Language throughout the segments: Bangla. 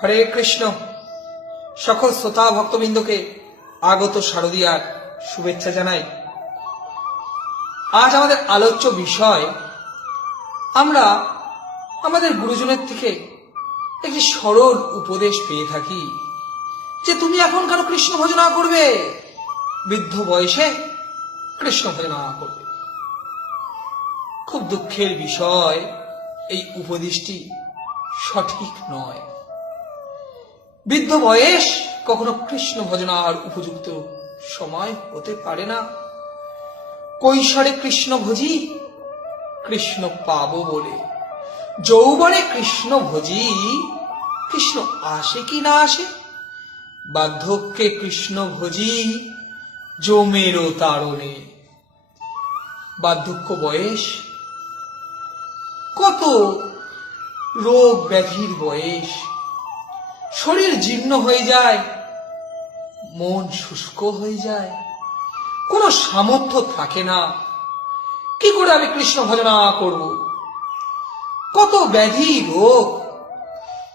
হরে কৃষ্ণ। সকল শ্রোতা ভক্তবৃন্দকে আগত শারদীয়ার শুভেচ্ছা জানাই। আজ আমাদের আলোচ্য বিষয়, আমরা আমাদের গুরুজনের থেকে একটি সরল উপদেশ পেয়ে থাকি যে তুমি এখন কেন কৃষ্ণ ভজনা করবে, বৃদ্ধ বয়সে কৃষ্ণ ভজনা করবে। খুব দুঃখের বিষয়, এই উপদেশটি সঠিক নয়। বৃদ্ধ বয়স কখনো কৃষ্ণ ভজনার উপযুক্ত সময় হতে পারে না। কৈশোরে কৃষ্ণ ভজি, কৃষ্ণ পাবো বলে। যৌবনে কৃষ্ণ ভজি, কৃষ্ণ আসে কি না আসে। বার্ধক্যে কৃষ্ণ ভজি, জমেরও তারণে। বার্ধক্য বয়স, কত রোগ ব্যাধির বয়স। শরীর জীর্ণ হয়ে যায়, মন শুষ্ক হয়ে যায়, কোনো সামর্থ্য থাকে না। কি করে আমি কৃষ্ণ ভজনা করব? কত ব্যাধি রোগ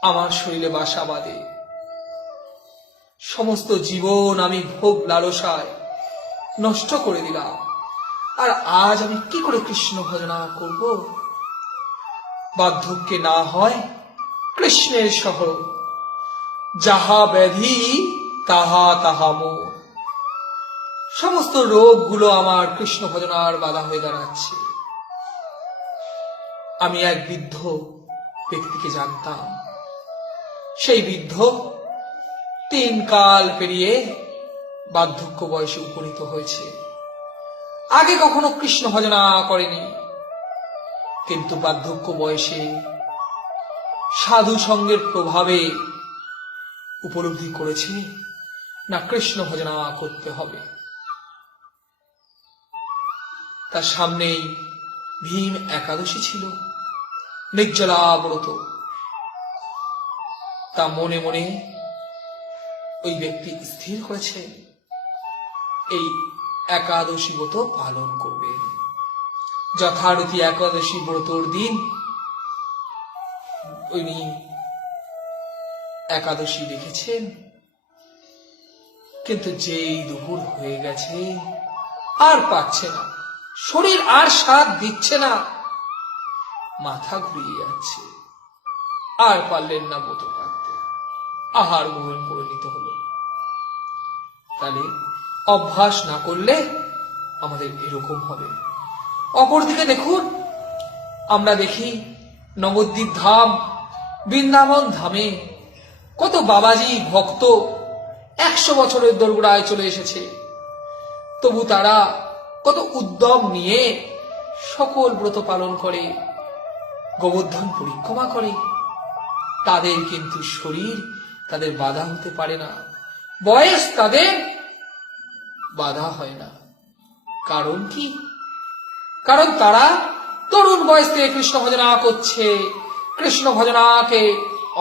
আমার শরীরে বাসা বাঁধে। সমস্ত জীবন আমি ভোগ লালসায় নষ্ট করে দিলাম, আর আজ আমি কি করে কৃষ্ণ ভজনা করব? বার্ধক্যে না হয় কৃষ্ণের শহর, যাহা ব্যাধি তাহা তাহা মোর। সমস্ত রোগগুলো আমার কৃষ্ণ ভজনার বাধা হয়ে দাঁড়াচ্ছে। আমি এক বৃদ্ধ ব্যক্তিকে জানতাম। সেই বৃদ্ধ 3 কাল পেরিয়ে বার্ধক্য বয়সে উপনীত হয়েছে। আগে কখনো কৃষ্ণ ভজনা করেনি, কিন্তু বার্ধক্য বয়সে সাধু সঙ্গের প্রভাবে উপলব্ধি করেছে না, কৃষ্ণ ভজনা করতে হবে। তার সামনেই ভীম একাদশী ছিল, নির্জলা ব্রত। তা মনে মনে ওই ব্যক্তি স্থির করেছে এই একাদশী ব্রত পালন করবে। যথারীতি একাদশী ব্রতর দিন উনি একাদশী রেখেছেন, কিন্তু যেই দুপুর হয়ে গেছে আর পাচ্ছে না, শরীর আর সাথ দিচ্ছে না, মাথা ঘুরিয়ে যাচ্ছে, আর পারলেন না ব্রত পালতে, আহার গ্রহণ করে নিতে হলো। তাহলে অভ্যাস না করলে আমাদের এরকম হবে। অপরদিকে দেখুন, আমরা দেখি নবদ্বীপ ধাম, বৃন্দাবন ধামে কত বাবাজি ভক্ত 100 বছরের দোরগোড়ায় চলে এসেছে, তবু তারা কত উদ্যম নিয়ে সকল ব্রত পালন করে, গোবর্ধন পরিক্রমা করে। তাদের কিন্তু শরীর তাদের বাধা হতে পারে না, বয়স তাদের বাধা হয় না। কারণ কি? কারণ তারা তরুণ বয়স থেকে কৃষ্ণ ভজনা করছে, কৃষ্ণ ভজনাকে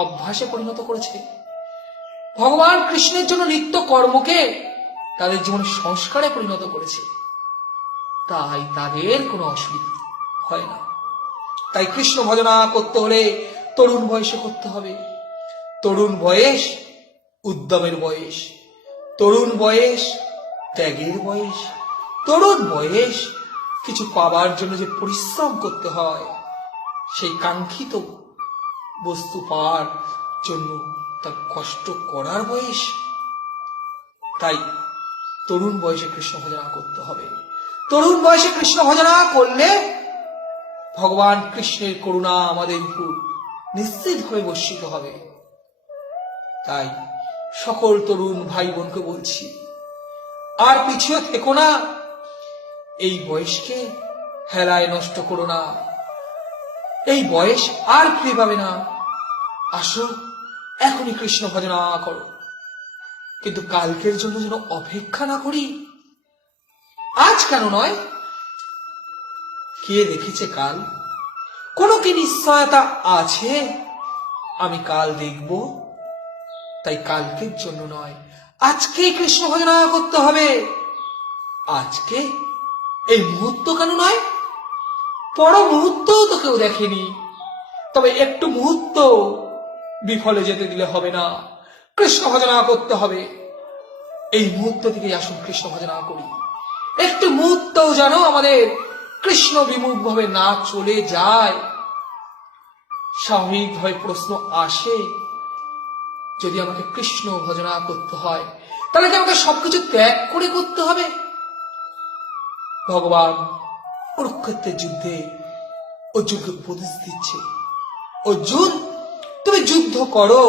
অভ্যাসে পরিণত করেছে। ভগবান কৃষ্ণের জন্য নিত্য কর্মকে তাদের জীবনে সংস্কারে পরিণত করেছে, তাই তাদের কোনো অসুবিধা হয় না। তাই কৃষ্ণ ভজনা করতে হলে তরুণ বয়সে করতে হবে। তরুণ বয়স উদ্যমের বয়স, তরুণ বয়স ত্যাগের বয়স, তরুণ বয়স কিছু পাবার জন্য যে পরিশ্রম করতে হয়, সেই কাঙ্ক্ষিত বস্তু পাওয়ার জন্য তার কষ্ট করার বয়স। তাই তরুণ বয়সে কৃষ্ণ ভজনা করতে হবে। তরুণ বয়সে কৃষ্ণ ভজনা করলে ভগবান কৃষ্ণের করুণা আমাদের উপর নিশ্চিতভাবে বর্ষিত হবে। তাই সকল তরুণ ভাই বোনকে বলছি, আর পিছিয়ে থেকো না, এই বয়সকে হেলায় নষ্ট করো না। এই বয়স আর ফিরে পাবে না। আসো, এখনই কৃষ্ণ ভজনা করো, কিন্তু কালকের জন্য যেন অপেক্ষা না করি। আজ কেন নয়, কে দেখেছে কাল? কোনো কি নিশ্চয়তা আছে আমি কাল দেখব? তাই কালকের জন্য নয়, আজকেই কৃষ্ণ ভজনা করতে হবে। আজকে, এই মুহূর্ত কেন নয়, পর মুহূর্তও তো কেউ দেখেনি, তবে একটু মুহূর্ত বিফলে যেতে দিলে হবে না, কৃষ্ণ ভজনা করতে হবে। এই মুহূর্ত থেকে আসুন কৃষ্ণ ভজনা করি। একটু মুহূর্তও যেন আমাদের কৃষ্ণ বিমুখ ভাবে না চলে যায়। স্বাভাবিকভাবে প্রশ্ন আসে, যদি আমাকে কৃষ্ণ ভজনা করতে হয় তাহলে কি আমাকে সবকিছু ত্যাগ করে করতে হবে? ভগবান কুরুক্ষেত্রের যুদ্ধে অর্জুনকে উপদেশ দিচ্ছে, অর্জুন তুমি যুদ্ধ করো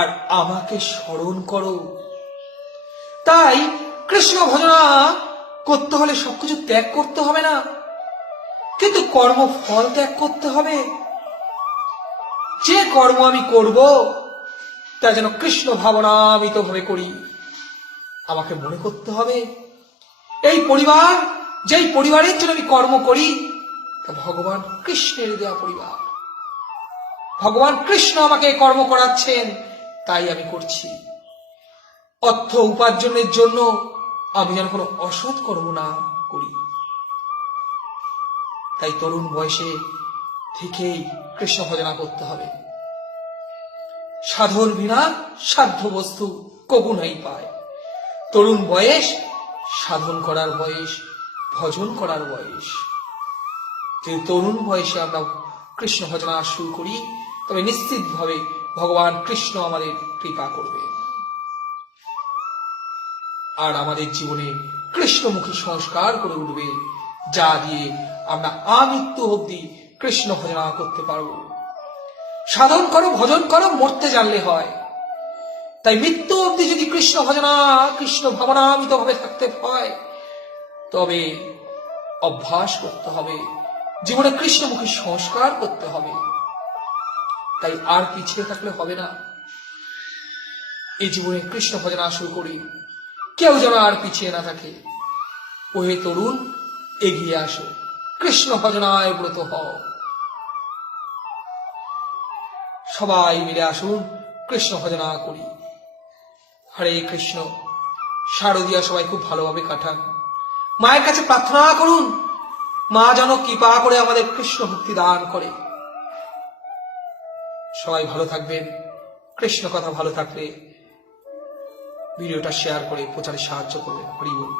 আর আমাকে স্মরণ করো। তাই কৃষ্ণ ভজনা করতে হলে সবকিছু ত্যাগ করতে হবে না, কিন্তু কর্মফল ত্যাগ করতে হবে। যে কর্ম আমি করব তা যেন কৃষ্ণ ভাবনামিত ভাবে করি। আমাকে মনে করতে হবে এই পরিবার, যেই পরিবারের জন্য আমি কর্ম করি তা ভগবান কৃষ্ণের দেওয়া পরিবার। ভগবান কৃষ্ণ আমাকে কর্ম করাচ্ছেন, তাই আমি করছি। অর্থ উপার্জনের জন্য আমি যেন কোনো অসৎ কর্ম না করি। তাই তরুণ বয়সে থেকেই কৃষ্ণ ভজনা করতে হবে। সাধন বিনা সাধ্য বস্তু কবু নাই পায়। তরুণ বয়স সাধন করার বয়স, ভজন করার বয়স। যদি তরুণ বয়সে আমরা কৃষ্ণ ভজনা শুরু করি তবে নিশ্চিতভাবে ভগবান কৃষ্ণ আমাদের কৃপা করবে আর আমাদের জীবনে কৃষ্ণমুখী সংস্কার করে উঠবে, যা দিয়ে আমরা আমৃত্যু অবধি কৃষ্ণ ভজনা করতে পারব। সাধন করো, ভজন করো, মরতে জানলে হয়। তাই মৃত্যু অবধি যদি কৃষ্ণ ভজনা, কৃষ্ণ ভাবনামিত ভাবে থাকতে হয় তবে অভ্যাস করতে হবে, জীবনে কৃষ্ণমুখী সংস্কার করতে হবে। তাই আর পিছিয়ে থাকলে হবে না। এই জীবনে কৃষ্ণ ভজনা শুরু করি, কেউ যেন আর পিছিয়ে না থাকে। ওহে তরুণ, এগিয়ে আসো, কৃষ্ণ ভজনায় ব্রত হও। সবাই মিলে আসুন কৃষ্ণ ভজনা করি। হরে কৃষ্ণ। শারদীয়া সবাই খুব ভালোভাবে কাটান। মায়ের কাছে প্রার্থনা করুন, মা যেন কৃপা করে আমাদের কৃষ্ণ ভক্তি দান করে। সবাই ভালো থাকবেন। কৃষ্ণ কথা ভালো থাকলে ভিডিওটা শেয়ার করে প্রচারে সাহায্য করবেন। হরি বল।